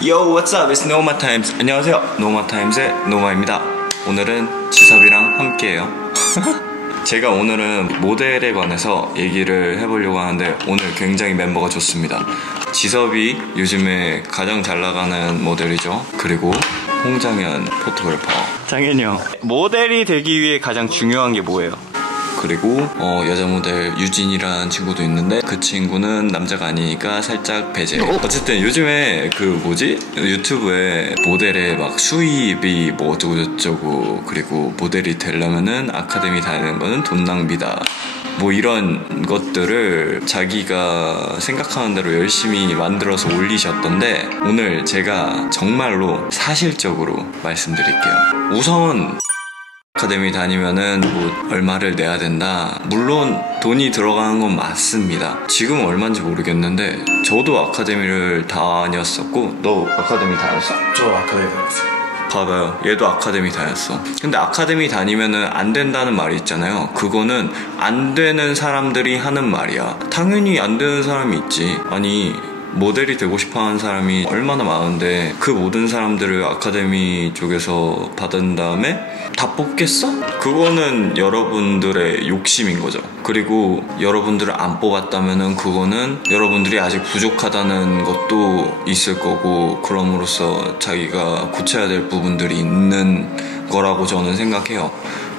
Yo, what's up? It's Noma Times. 안녕하세요. Noma Times의 노마입니다. 오늘은 지섭이랑 함께해요. 제가 오늘은 모델에 관해서 얘기를 해보려고 하는데 오늘 굉장히 멤버가 좋습니다. 지섭이 요즘에 가장 잘 나가는 모델이죠. 그리고 홍장현 포토그래퍼. 장현이 형, 모델이 되기 위해 가장 중요한 게 뭐예요? 그리고 여자 모델 유진이라는 친구도 있는데 그 친구는 남자가 아니니까 살짝 배제. 어쨌든 요즘에 그 뭐지? 유튜브에 모델의 막 수입이 뭐 어쩌고저쩌고, 그리고 모델이 되려면은 아카데미 다니는 거는 돈 낭비다, 뭐 이런 것들을 자기가 생각하는 대로 열심히 만들어서 올리셨던데, 오늘 제가 정말로 사실적으로 말씀드릴게요. 우선 아카데미 다니면은 뭐 얼마를 내야 된다. 물론 돈이 들어가는 건 맞습니다. 지금 얼마인지 모르겠는데 저도 아카데미를 다녔었고. 너 아카데미 다녔어? 저 아카데미 다녔어요. 봐봐요, 얘도 아카데미 다녔어. 근데 아카데미 다니면은 안 된다는 말이 있잖아요. 그거는 안 되는 사람들이 하는 말이야. 당연히 안 되는 사람이 있지. 아니, 모델이 되고 싶어하는 사람이 얼마나 많은데 그 모든 사람들을 아카데미 쪽에서 받은 다음에 다 뽑겠어? 그거는 여러분들의 욕심인 거죠. 그리고 여러분들을 안 뽑았다면은 그거는 여러분들이 아직 부족하다는 것도 있을 거고, 그럼으로써 자기가 고쳐야 될 부분들이 있는 거라고 저는 생각해요.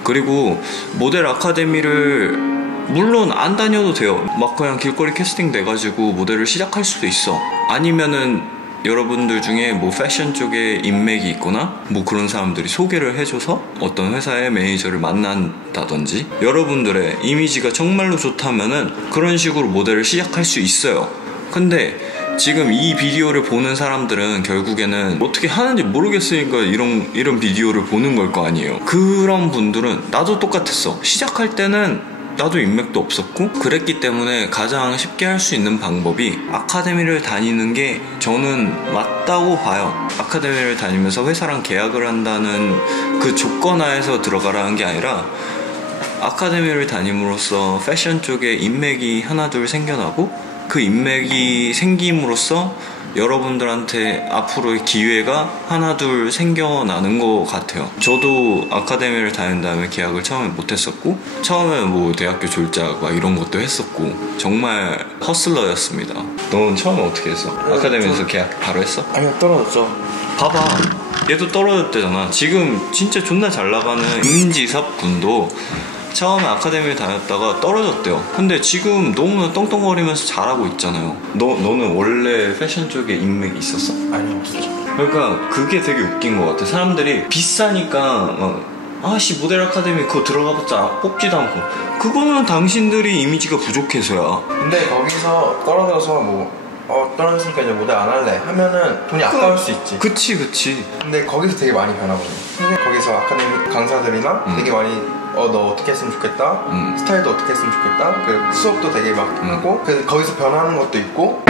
그리고 모델 아카데미를 물론 안 다녀도 돼요. 막 그냥 길거리 캐스팅 돼가지고 모델을 시작할 수도 있어. 아니면은 여러분들 중에 뭐 패션 쪽에 인맥이 있거나 뭐 그런 사람들이 소개를 해줘서 어떤 회사의 매니저를 만난다든지, 여러분들의 이미지가 정말로 좋다면은 그런 식으로 모델을 시작할 수 있어요. 근데 지금 이 비디오를 보는 사람들은 결국에는 어떻게 하는지 모르겠으니까 이런 비디오를 보는 걸 거 아니에요. 그런 분들은 나도 똑같았어. 시작할 때는 나도 인맥도 없었고 그랬기 때문에 가장 쉽게 할 수 있는 방법이 아카데미를 다니는 게 저는 맞다고 봐요. 아카데미를 다니면서 회사랑 계약을 한다는 그 조건 하에서 들어가라는 게 아니라, 아카데미를 다님으로써 패션 쪽에 인맥이 하나둘 생겨나고 그 인맥이 생김으로써 여러분들한테 앞으로의 기회가 하나둘 생겨나는 것 같아요. 저도 아카데미를 다닌 다음에 계약을 처음에 못했었고, 처음에 뭐 대학교 졸작 막 이런 것도 했었고 정말 허슬러였습니다. 넌 처음에 어떻게 했어? 아카데미에서 계약 바로 했어? 아니요, 떨어졌죠. 봐봐, 얘도 떨어졌대잖아. 지금 진짜 존나 잘 나가는 임지섭 군도 처음에 아카데미를 다녔다가 떨어졌대요. 근데 지금 너무나 똥똥거리면서 잘하고 있잖아요. 너는 원래 패션 쪽에 인맥이 있었어? 아니요, 없었죠. 그러니까 그게 되게 웃긴 것 같아. 사람들이 비싸니까 막 아씨 모델 아카데미 그거 들어가봤자 뽑지도 않고. 그거는 당신들이 이미지가 부족해서야. 근데 거기서 떨어져서 떨어졌으니까 이제 모델 안 할래 하면은 돈이 아까울 수 있지. 그치. 근데 거기서 되게 많이 변하거든요. 근데 거기서 아카데미 강사들이나 되게 많이 너 어떻게 했으면 좋겠다, 스타일도 어떻게 했으면 좋겠다, 그 수업도 되게 막 하고, 그래서 거기서 변하는 것도 있고,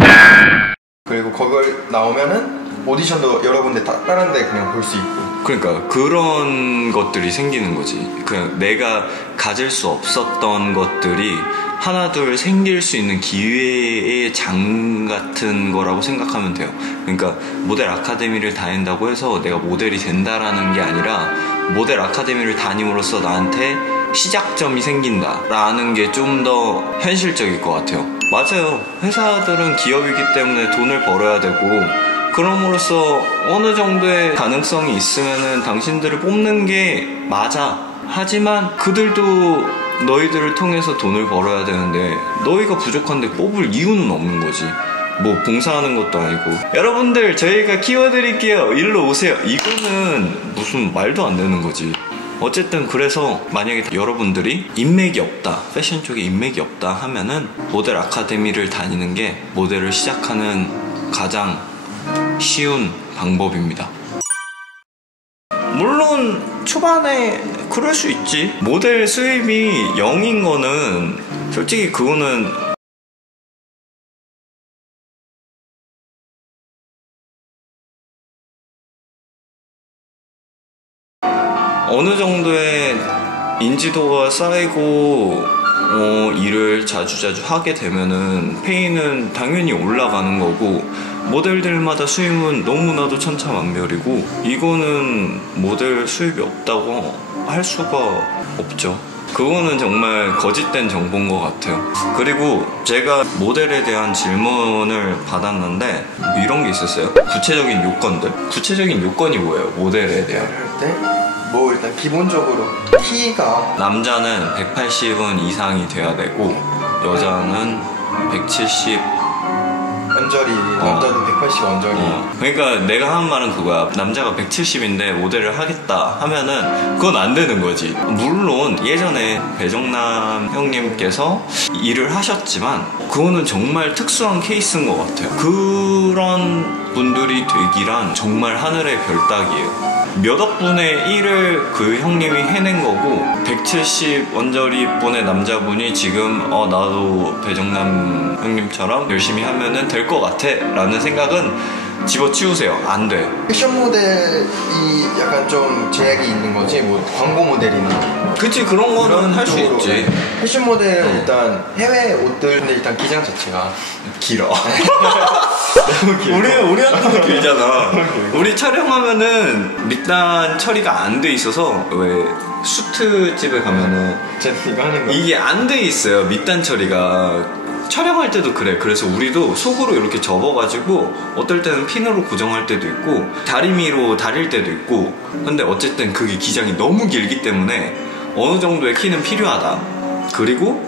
그리고 그걸 나오면은 오디션도 여러 군데 다른 데 그냥 볼 수 있고. 그러니까 그런 것들이 생기는 거지. 그냥 내가 가질 수 없었던 것들이 하나둘 생길 수 있는 기회의 장 같은 거라고 생각하면 돼요. 그러니까 모델 아카데미를 다닌다고 해서 내가 모델이 된다라는 게 아니라, 모델 아카데미를 다님으로써 나한테 시작점이 생긴다라는 게 좀 더 현실적일 것 같아요. 맞아요. 회사들은 기업이기 때문에 돈을 벌어야 되고, 그럼으로써 어느 정도의 가능성이 있으면은 당신들을 뽑는 게 맞아. 하지만 그들도 너희들을 통해서 돈을 벌어야 되는데 너희가 부족한데 뽑을 이유는 없는 거지. 뭐 봉사하는 것도 아니고. 여러분들 저희가 키워드릴게요, 일로 오세요, 이거는 무슨 말도 안 되는 거지. 어쨌든 그래서 만약에 여러분들이 인맥이 없다, 패션 쪽에 인맥이 없다 하면은 모델 아카데미를 다니는 게 모델을 시작하는 가장 쉬운 방법입니다. 물론 초반에 그럴 수 있지. 모델 수입이 0인 거는 솔직히 그거는 어느 정도의 인지도가 쌓이고 일을 자주자주 하게 되면은 페이는 당연히 올라가는 거고, 모델들마다 수입은 너무나도 천차만별이고 이거는 모델 수입이 없다고 할 수가 없죠. 그거는 정말 거짓된 정보인 것 같아요. 그리고 제가 모델에 대한 질문을 받았는데 이런 게 있었어요. 구체적인 요건들. 구체적인 요건이 뭐예요? 모델에 대한. 할 때 뭐 일단 기본적으로 키가 남자는 180은 이상이 돼야 되고 여자는 170 언저리, 남자도 180 언저리. 그러니까 내가 하는 말은 그거야. 남자가 170인데 모델을 하겠다 하면은 그건 안 되는 거지. 물론 예전에 배정남 형님께서 일을 하셨지만 그거는 정말 특수한 케이스인 것 같아요. 그런 분들이 되기란 정말 하늘의 별 따기예요. 몇 억분의 1을 그 형님이 해낸 거고 170 언저리 분의 남자분이 지금 나도 배정남 형님처럼 열심히 하면은 될 것 같아 라는 생각은 집어치우세요. 안 돼. 패션 모델이 약간 좀 제약이 있는 거지, 뭐 광고 모델이나. 그치, 그런 거는 할 수 있지. 패션 모델은 일단 해외 옷들인데 일단 기장 자체가 길어. 너무 길어. 우리한테도 길잖아. 우리 촬영하면은 밑단 처리가 안 돼 있어서 왜 수트 집에 가면은 이거 하는 거 이게 안 돼 있어요. 밑단 처리가. 촬영할 때도 그래. 그래서 우리도 속으로 이렇게 접어가지고 어떨 때는 핀으로 고정할 때도 있고 다리미로 다릴 때도 있고. 근데 어쨌든 그게 기장이 너무 길기 때문에 어느 정도의 키는 필요하다. 그리고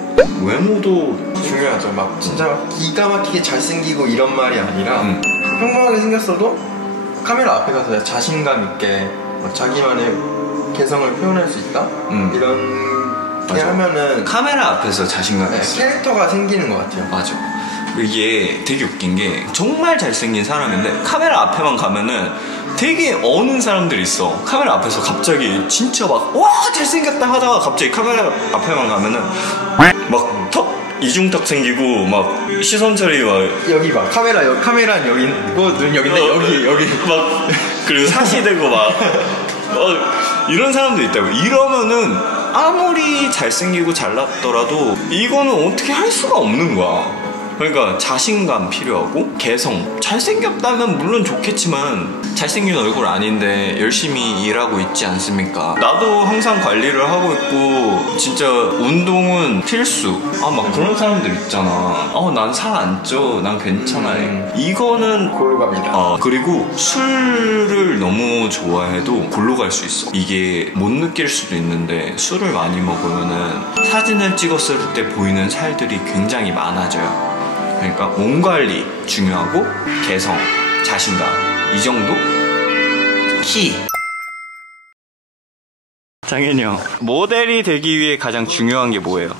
외모도 중요하죠. 막 진짜 기가 막히게 잘생기고 이런 말이 아니라 평범하게 생겼어도 카메라 앞에 가서 자신감 있게 자기만의 개성을 표현할 수 있다? 이런 게 하면은 카메라 앞에서 자신감이 있어. 캐릭터가 생기는 것 같아요. 맞아. 이게 되게 웃긴 게 정말 잘생긴 사람인데 카메라 앞에만 가면은 되게 어는 사람들이 있어. 카메라 앞에서 갑자기 진짜 막 와 잘생겼다 하다가 갑자기 카메라 앞에만 가면은 막 턱 이중턱 생기고 막 시선 처리 막 여기 봐, 카메라는 여기 있고 눈 여기인데 여기 막 그리고 사시되고 막 이런 사람도 있다고. 이러면은 아무리 잘생기고 잘났더라도 이거는 어떻게 할 수가 없는 거야. 그러니까 자신감 필요하고 개성. 잘생겼다면 물론 좋겠지만 잘생긴 얼굴 아닌데 열심히 일하고 있지 않습니까? 나도 항상 관리를 하고 있고 진짜 운동은 필수. 막 그런 사람들 있잖아. 난 살 안 쪄, 난 괜찮아. 이거는 골로 갑니다. 그리고 술을 너무 좋아해도 골로 갈 수 있어. 이게 못 느낄 수도 있는데 술을 많이 먹으면은 사진을 찍었을 때 보이는 살들이 굉장히 많아져요. 그러니까 몸 관리 중요하고 개성, 자신감 이 정도? 키. 장현이 형, 모델이 되기 위해 가장 중요한 게 뭐예요?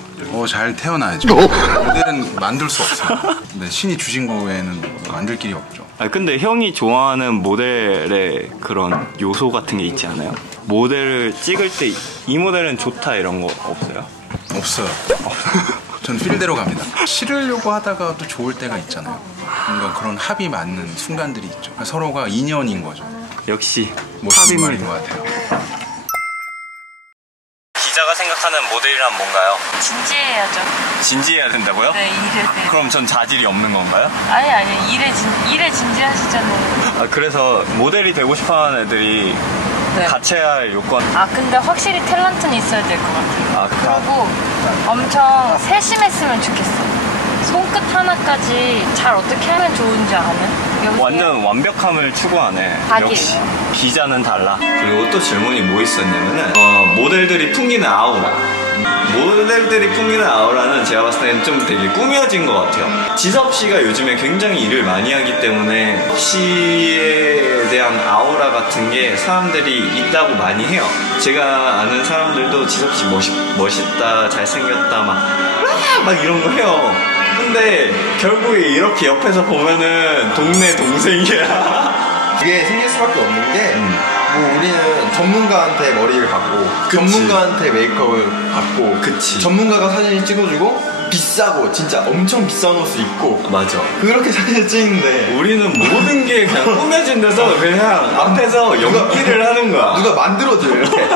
잘 태어나야죠. 모델은 만들 수 없어요. 근데 신이 주신 거에는 만들 길이 없죠. 근데 형이 좋아하는 모델의 그런 요소 같은 게 있지 않아요? 모델을 찍을 때 이 모델은 좋다 이런 거 없어요? 없어요. 전 필대로 갑니다. 싫으려고 하다가도 좋을 때가 있잖아요. 뭔가 그런 합이 맞는 순간들이 있죠. 서로가 인연인 거죠. 역시 멋진 말인 것 같아요. 기자가 생각하는 모델이란 뭔가요? 진지해야죠. 진지해야 된다고요? 네, 일에 대해. 그럼 전 자질이 없는 건가요? 아니, 일에 진지하시잖아요. 그래서 모델이 되고 싶어하는 애들이 네. 갖춰야 할 요건. 근데 확실히 탤런트는 있어야 될 것 같아요. 그리고 엄청 세심했으면 좋겠어. 손끝 하나까지 잘 어떻게 하면 좋은지 아는? 완전 완벽함을 추구하네. 각이에요. 역시 기자는 달라. 그리고 또 질문이 뭐 있었냐면은 모델들이 풍기는 아우라. 모델들이 풍기는 아우라는 제가 봤을 때는 좀 되게 꾸며진 것 같아요. 지섭 씨가 요즘에 굉장히 일을 많이 하기 때문에 지섭 씨에 대한 아우라 같은 게 사람들이 있다고 많이 해요. 제가 아는 사람들도 지섭 씨 멋있다, 잘생겼다 막 이런 거 해요. 근데 결국에 이렇게 옆에서 보면은 동네 동생이야. 그게 생길 수밖에 없는 게 뭐 우리는 전문가한테 머리를 받고 전문가한테 메이크업을 받고 전문가가 사진을 찍어주고 비싸고 진짜 엄청 비싼 옷을 입고 맞아. 그렇게 사진을 찍는데 우리는 모든 게 그냥 꾸며진 데서 그냥 앞에서 연기를 하는 거야. 누가 만들어줘요 이렇게.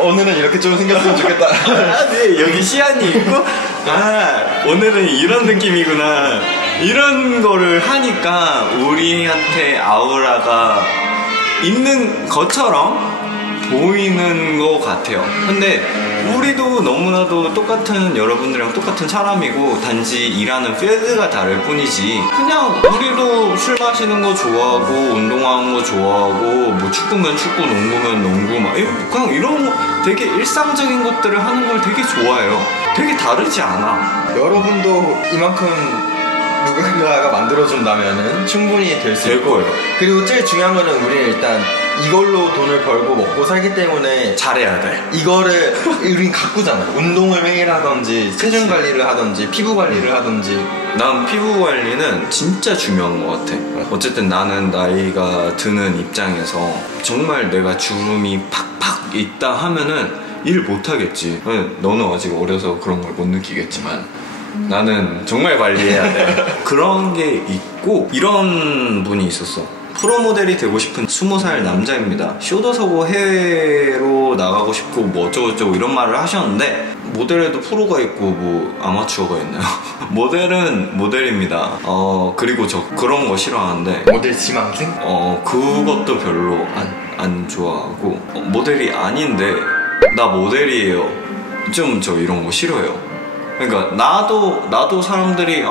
오늘은 이렇게 좀 생겼으면 좋겠다. 네, 여기 시안이 있고 오늘은 이런 느낌이구나. 이런 거를 하니까 우리한테 아우라가 있는 것처럼 보이는 것 같아요. 근데 우리도 너무나도 똑같은 여러분들이랑 똑같은 사람이고 단지 일하는 필드가 다를 뿐이지 그냥 우리도 술 마시는 거 좋아하고 운동하는 거 좋아하고 뭐 축구면 축구 농구면 농구 막 그냥 이런 거 되게 일상적인 것들을 하는 걸 되게 좋아해요. 되게 다르지 않아. 여러분도 이만큼 누군가가 만들어준다면은 충분히 될 수 있고 거예요. 그리고 제일 중요한 거는 우리는 일단 이걸로 돈을 벌고 먹고 살기 때문에 잘해야 돼. 이거를 우린 가꾸잖아요. 운동을 매일 하던지 체중 관리를 하던지 피부 관리를 하던지. 난 피부 관리는 진짜 중요한 것 같아. 어쨌든 나는 나이가 드는 입장에서 정말 내가 주름이 팍팍 있다 하면은 일 못하겠지. 너는 아직 어려서 그런 걸 못 느끼겠지만 나는 정말 관리해야 돼. 그런 게 있고 이런 분이 있었어. 프로모델이 되고 싶은 20살 남자입니다. 쇼도 서고 해외로 나가고 싶고 뭐 어쩌고저쩌고 이런 말을 하셨는데 모델에도 프로가 있고 뭐 아마추어가 있나요? 모델은 모델입니다. 그리고 저 그런 거 싫어하는데 모델 지망생? 그것도 별로 안 좋아하고 모델이 아닌데 나 모델이에요. 좀 저 이런 거 싫어해요. 그러니까 나도 사람들이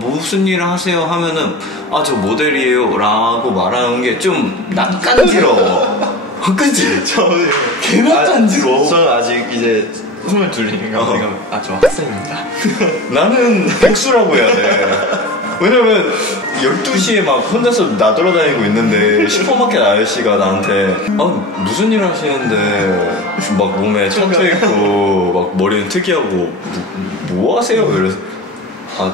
무슨 일을 하세요 하면은 저 모델이에요 라고 말하는 게 좀 낯간지러워. 그치? 저는 개나 간지러워. 저는 아직 이제 22이니까 저 학생입니다. 나는 백수라고 해야 돼. 왜냐면 12시에 막 혼자서 나돌아다니고 있는데 슈퍼마켓 아저씨가 나한테 무슨 일 하시는데 막 몸에 천체 있고 막 머리는 특이하고 뭐 하세요? 그래서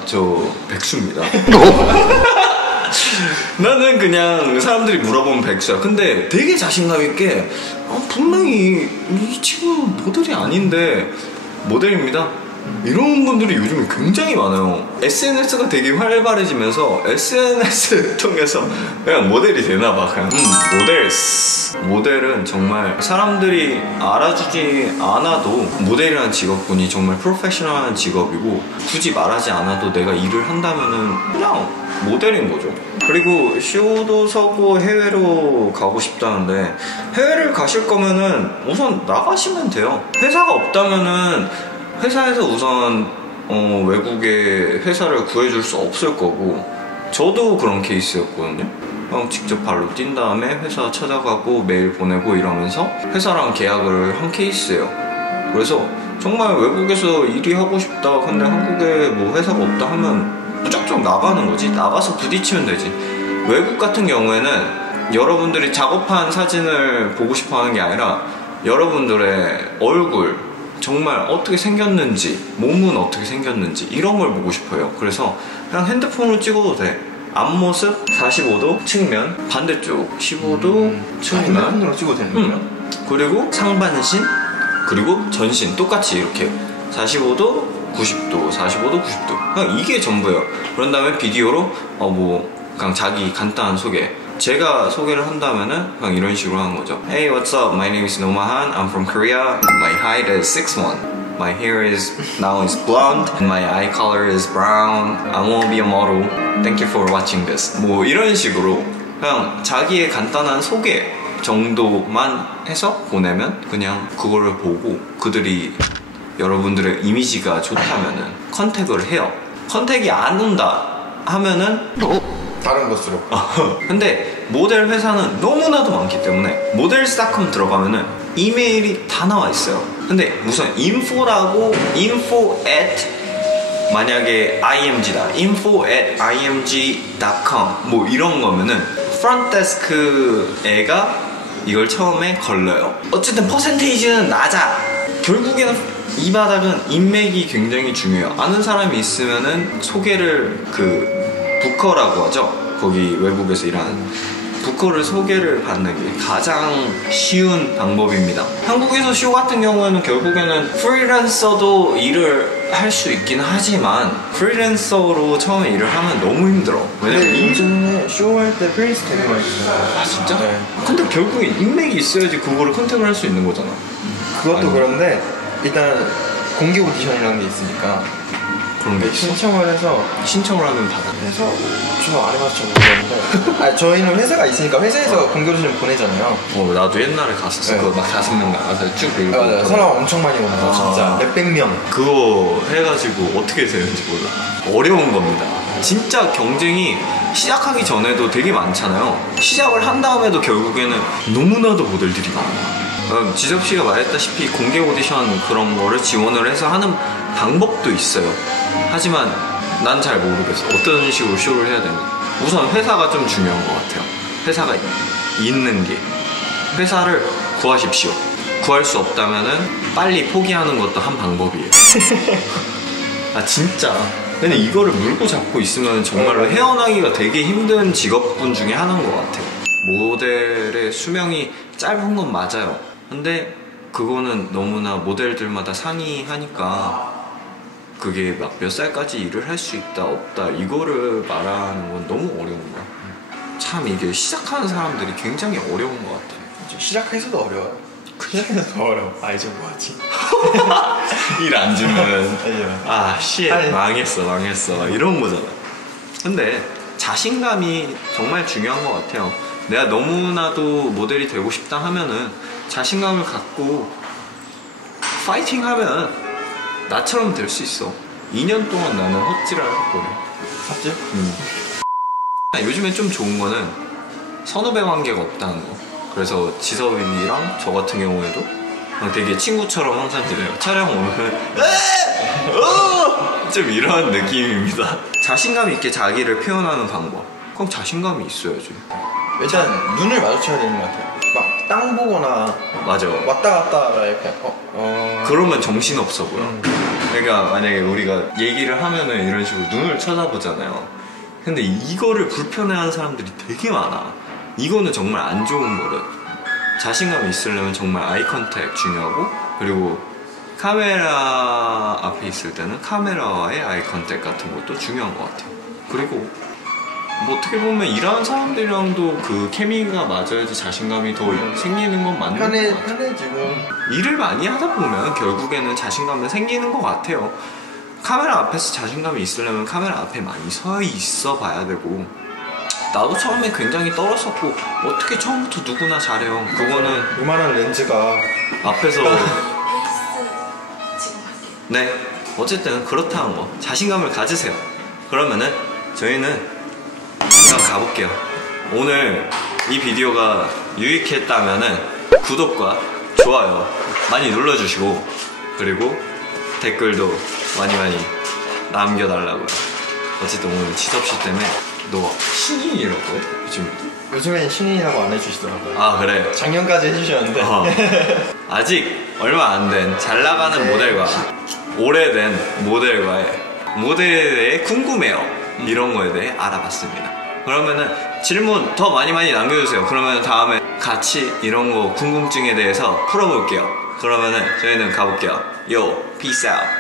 저 백수입니다. 나는 그냥 사람들이 물어보면 백수야. 근데 되게 자신감 있게 분명히 이 친구는 모델이 아닌데 모델입니다. 이런 분들이 요즘에 굉장히 많아요. SNS가 되게 활발해지면서 SNS 통해서 그냥 모델이 되나봐. 그냥 모델은 정말 사람들이 알아주지 않아도 모델이라는 직업군이 정말 프로페셔널한 직업이고 굳이 말하지 않아도 내가 일을 한다면은 그냥 모델인 거죠. 그리고 쇼도 서고 해외로 가고 싶다는데 해외를 가실 거면은 우선 나가시면 돼요. 회사가 없다면은 회사에서 우선 외국에 회사를 구해줄 수 없을 거고 저도 그런 케이스였거든요. 그냥 직접 발로 뛴 다음에 회사 찾아가고 메일 보내고 이러면서 회사랑 계약을 한 케이스예요. 그래서 정말 외국에서 일이 하고 싶다 근데 한국에 뭐 회사가 없다 하면 무작정 나가는 거지. 나가서 부딪히면 되지. 외국 같은 경우에는 여러분들이 작업한 사진을 보고 싶어 하는 게 아니라 여러분들의 얼굴 정말 어떻게 생겼는지 몸은 어떻게 생겼는지 이런 걸 보고 싶어요. 그래서 그냥 핸드폰으로 찍어도 돼. 앞모습 45도 측면, 반대쪽 15도 측면. 핸드폰으로 찍어도 되는 거야? 그리고 상반신 그리고 전신 똑같이 이렇게 45도 90도 45도 90도 그냥 이게 전부예요. 그런 다음에 비디오로 그냥 자기 간단한 소개. 제가 소개를 한다면은 그냥 이런 식으로 하는 거죠. Hey, what's up? My name is 노마한. I'm from Korea. My height is 6'1". My hair is now is blonde. And my eye color is brown. I want to be a model. Thank you for watching this. 뭐 이런 식으로 그냥 자기의 간단한 소개 정도만 해서 보내면 그냥 그거를 보고 그들이 여러분들의 이미지가 좋다면은 컨택을 해요. 컨택이 안 온다 하면은 다른 것으로. 근데 모델 회사는 너무나도 많기 때문에 모델스닷컴 들어가면은 이메일이 다 나와 있어요. 근데 우선 info라고 info@ 만약에 img다 info@ img.com 뭐 이런 거면은 프론트데스크 애가 이걸 처음에 걸러요. 어쨌든 퍼센테이지는 낮아. 결국에는 이 바닥은 인맥이 굉장히 중요해요. 아는 사람이 있으면은 소개를 부커라고 하죠. 거기 외국에서 일하는 부커를 소개를 받는 게 가장 쉬운 방법입니다. 한국에서 쇼 같은 경우에는 결국에는 프리랜서도 일을 할 수 있긴 하지만 프리랜서로 처음에 일을 하면 너무 힘들어. 왜냐면 예전에 쇼할 때 프리랜서 되게 많이 했어요. 진짜? 네. 근데 결국엔 인맥이 있어야지 그거를 컨택을 할 수 있는 거잖아. 그것도 그런데 일단 공개 오디션이라는 게 있으니까 그런 게 있어? 신청을 해서 신청을 하면 받아. 해서 저 안 해봐서 잘 모르겠는데 아 저희는 회사가 있으니까 회사에서 공교를 좀 보내잖아요. 나도 옛날에 갔었어. 네. 그거 막 5명 나가서 쭉 읽고. 맞아요. 사람 엄청 많이 오는 진짜 몇백 명. 그거 해가지고 어떻게 되는지 몰라. 어려운 겁니다. 진짜 경쟁이 시작하기 전에도 되게 많잖아요. 시작을 한 다음에도 결국에는 너무나도 모델들이 많아. 지섭 씨가 말했다시피 공개 오디션 그런 거를 지원을 해서 하는 방법도 있어요. 하지만 난 잘 모르겠어. 어떤 식으로 쇼를 해야 되는지. 우선 회사가 좀 중요한 것 같아요. 회사가 있는 게. 회사를 구하십시오. 구할 수 없다면은 빨리 포기하는 것도 한 방법이에요. 아 진짜. 근데 이거를 물고 잡고 있으면 정말로 헤어나기가 되게 힘든 직업군 중에 하나인 것 같아요. 모델의 수명이 짧은 건 맞아요. 근데 그거는 너무나 모델들마다 상이하니까 그게 막 몇 살까지 일을 할 수 있다 없다 이거를 말하는 건 너무 어려운 거야. 참 이게 시작하는 사람들이 굉장히 어려운 것 같아요. 시작해서도 어려워요. 시작해서 더 어려워. 아 이제 뭐하지? 일 안 주면 알죠. 씨 망했어 이런 거잖아. 근데 자신감이 정말 중요한 것 같아요. 내가 너무나도 모델이 되고 싶다 하면은 자신감을 갖고 파이팅 하면 나처럼 될 수 있어. 2년 동안 나는 헛질을 했거든. 삽질? 요즘엔 좀 좋은 거는 선후배 관계가 없다는 거. 그래서 지섭이랑 저 같은 경우에도 되게 친구처럼 항상 지내요. 촬영 오면 좀 이런 느낌입니다. 자신감 있게 자기를 표현하는 방법. 그럼 자신감이 있어야지. 일단 눈을 마주쳐야 되는 것 같아요. 막 땅 보거나 맞아. 왔다 갔다가 이렇게 그러면 정신없어 보여. 그러니까 만약에 우리가 얘기를 하면은 이런 식으로 눈을 쳐다보잖아요. 근데 이거를 불편해하는 사람들이 되게 많아. 이거는 정말 안 좋은 버릇. 자신감이 있으려면 정말 아이 컨택 중요하고, 그리고 카메라 앞에 있을 때는 카메라와의 아이 컨택 같은 것도 중요한 것 같아요. 그리고 뭐 어떻게 보면 일하는 사람들이랑도 그 케미가 맞아야지 자신감이 더 생기는 건 맞는 것 같아요. 편해지고 일을 많이 하다 보면 결국에는 자신감은 생기는 것 같아요. 카메라 앞에서 자신감이 있으려면 카메라 앞에 많이 서 있어 봐야 되고, 나도 처음에 굉장히 떨었었고 어떻게 처음부터 누구나 잘해요. 그거는 요만한 렌즈가 앞에서 네 어쨌든 그렇다는 거 자신감을 가지세요. 그러면은 저희는 한번 가볼게요. 오늘 이 비디오가 유익했다면은 구독과 좋아요 많이 눌러주시고, 그리고 댓글도 많이 남겨달라고요. 어쨌든 오늘 지섭씨 때문에 너 신인이라고 해? 요즘엔 신인이라고 안 해주시더라고요. 아 그래? 작년까지 해주셨는데 아직 얼마 안 된 잘 나가는 모델과 오래된 모델과의 모델에 대해 궁금해요. 이런 거에 대해 알아봤습니다. 그러면은 질문 더 많이 남겨주세요. 그러면 다음에 같이 이런 거 궁금증에 대해서 풀어볼게요. 그러면은 저희는 가볼게요. 요, peace out.